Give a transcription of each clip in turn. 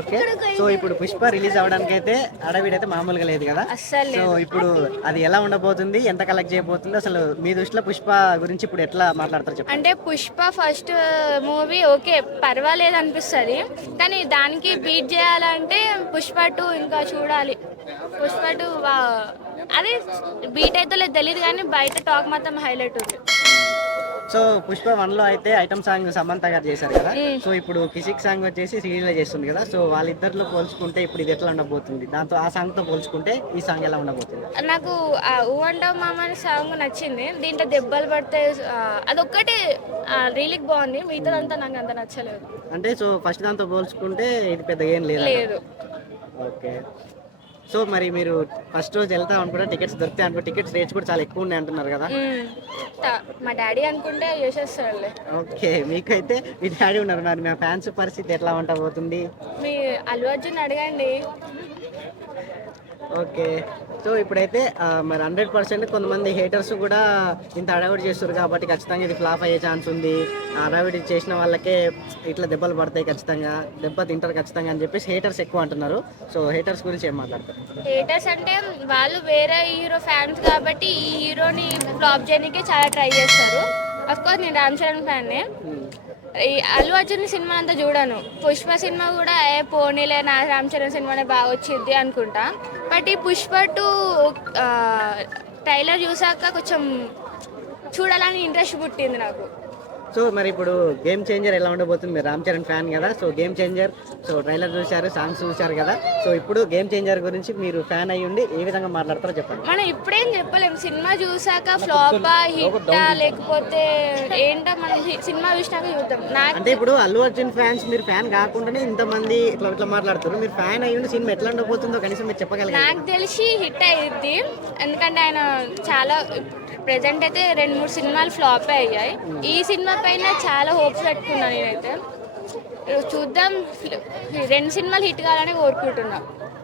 Okay. So ఇప్పుడు Pushpa release అవ్వడానికి అయితే అడవిడైతే మామూలుగా లేదు కదా. అస్సలు సో లేదు. ఇప్పుడు అది ఎలా ఉండబోతుంది, ఎంత కలెక్ట్ చేయబోతుంది, అసలు మీ దృష్టిలో పుష్ప గురించి ఇప్పుడు ఎట్లా మాట్లాడతారు చెప్పండి. అంటే పుష్ప ఫస్ట్ మూవీ ఓకే పర్వాలేదు అనిపిస్తుంది, కానీ దానికి బీట్ చేయాలంటే పుష్ప 2 ఇంకా చూడాలి. పుష్ప 2 అది బీట్ అయితే లేదు తెలియదు, కానీ బయట టాక్ మాత్రం హైలైట్ ఉంది. సో పుష్ప 1లో అయితే ఐటమ్ సాంగ్ సమంత గారు చేశారు కదా. సో ఇప్పుడు కిసిక్ సాంగ్ వచ్చేసి శ్రీలీల చేస్తుంది కదా. సో వాళ్ళిద్దరిలో పోల్చుకుంటే ఇప్పుడు ఇది ఎట్లా ఉండబోతుంది, దాంతో ఆ సాంగ్ తో పోల్చుకుంటే ఈ సాంగ్ ఎలా ఉండబోతుంది? నాకు ఊ అంటావు మామ అనే సాంగ్ నచ్చింది. దీంట్లో దెబ్బలు పడితే అదొక్కటి రీలిక్ బాగుంది, మిగతాదంతా నాకు అంత నచ్చలేదు. అంటే సో ఫస్ట్ దాంతో పోల్చుకుంటే ఇది పెద్ద ఏం లేదు. లేదు. ఓకే. సో మరి మీరు ఫస్ట్ రోజు వెళ్తాం అనుకుంటే టికెట్స్ దొరుకుతాయి అనుకో, టికెట్స్ రేట్స్ కూడా చాలా ఎక్కువ ఉన్నాయి అంటున్నారు కదా. మా డాడీ అనుకుంటే చేసేస్తాడులే. ఓకే. మీకైతే మీ డాడీ ఉన్నారు, మరి మా ఫ్యాన్స్ పరిస్థితి ఎట్లా ఉండబోతుంది? మీ అల్లు అర్జున్ అడగండి. ఓకే. సో ఇప్పుడైతే మరి 100% కొంతమంది హేటర్స్ కూడా ఇంత హడావిడి చేస్తారు కాబట్టి ఖచ్చితంగా ఇది ఫ్లాప్ అయ్యే ఛాన్స్ ఉంది. హడావిడి చేసిన వాళ్ళకే ఇట్లా దెబ్బలు పడతాయి, ఖచ్చితంగా దెబ్బ తింటారు ఖచ్చితంగా అని చెప్పేసి హేటర్స్ ఎక్కువ అంటున్నారు. సో హేటర్స్ గురించి ఏం మాట్లాడతారు? హేటర్స్ అంటే వాళ్ళు వేరే హీరో ఫ్యాన్స్ కాబట్టి ఈ హీరోని ఫ్లాప్ చేయడానికి చాలా ట్రై చేస్తారు. అఫ్కోర్స్ నేను రామ్ చరణ్ ఫ్యాన్నే. ఈ అల్లు అర్జున్ సినిమా అంతా చూడను. పుష్ప సినిమా కూడా పోనీలే నా రామ్ చరణ్ సినిమానే బాగా వచ్చింది అనుకుంటా. బట్ ఈ పుష్ప 2 ట్రైలర్ చూసాక కొంచెం చూడాలని ఇంట్రెస్ట్ పుట్టింది నాకు. సో మరి ఇప్పుడు గేమ్ చేంజర్ ఎలా ఉండబోతుంది? మీరు రామ్ చరణ్ ఫ్యాన్ కదా. So game changer, so trailer చూశారు, సాంగ్స్ చూశారు కదా. సో ఇప్పుడు గేమ్ చేంజర్ గురించి మీరు ఫ్యాన్ అయ్యి ఉండి ఏ విధంగా మాట్లాడతారో చెప్పండి. మనం ఇప్పుడేం చెప్పలేము, సినిమా చూసాక ఫ్లాపా హిట్టా లేకపోతే ఏంటో మనం సినిమా చూసినాక చూద్దాం. అంటే ఇప్పుడు అల్లు అర్జున్ ఫ్యాన్స్, మీరు ఫ్యాన్ కాకుండానే ఇంతమంది ఇట్లా ఇట్లా మాట్లాడుతారు. మీరు ఫ్యాన్ అయ్యి ఉండి సినిమా ఎట్లా ఉండబోతుందో కనీసం మీరు చెప్పగలరు? నాకు తెలిసి హిట్ అయ్యిద్ది, ఎందుకంటే ఆయన చాలా ప్రెజెంట్ అయితే 2-3 సినిమాలు ఫ్లాప్ అయ్యాయి. ఈ సినిమా పైన చాలా హోప్స్ పెట్టుకున్నాను నేనైతే. చూద్దాం, 2 సినిమాలు హిట్ కావాలని కోరుకుంటున్నా.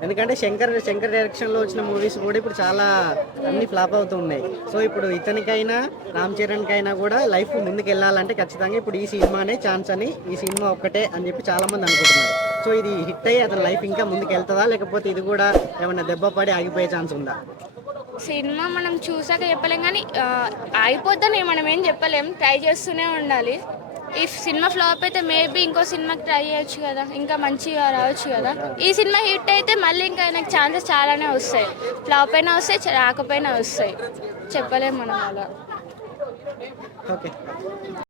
ఎందుకంటే శంకర్ డైరెక్షన్ లో వచ్చిన మూవీస్ కూడా ఇప్పుడు చాలా అన్ని ఫ్లాప్ అవుతున్నాయి. సో ఇప్పుడు ఇతనికైనా రామ్ చరణ్ కైనా కూడా లైఫ్ ముందుకు వెళ్ళాలంటే ఖచ్చితంగా ఇప్పుడు ఈ సినిమానే ఛాన్స్ అని, ఈ సినిమా ఒక్కటే అని చెప్పి చాలా మంది అనుకుంటున్నారు. సో ఇది హిట్ అయ్యి అతని లైఫ్ ఇంకా ముందుకు వెళ్తుందా, లేకపోతే ఇది కూడా ఏమన్నా దెబ్బ పడి ఆగిపోయే ఛాన్స్ ఉందా? సినిమా మనం చూసాక చెప్పలేం, కానీ అయిపోద్దని మనం ఏం చెప్పలేం. ట్రై చేస్తూనే ఉండాలి. ఈ సినిమా ఫ్లాప్ అయితే మేబీ ఇంకో సినిమాకి ట్రై చేయొచ్చు కదా, ఇంకా మంచిగా రావచ్చు కదా. ఈ సినిమా హిట్ అయితే మళ్ళీ ఇంకా ఆయనకు ఛాన్సెస్ చాలానే వస్తాయి. ఫ్లాప్ అయినా వస్తాయి, రాకపోయినా వస్తాయి, చెప్పలేం మనం అలా. ఓకే.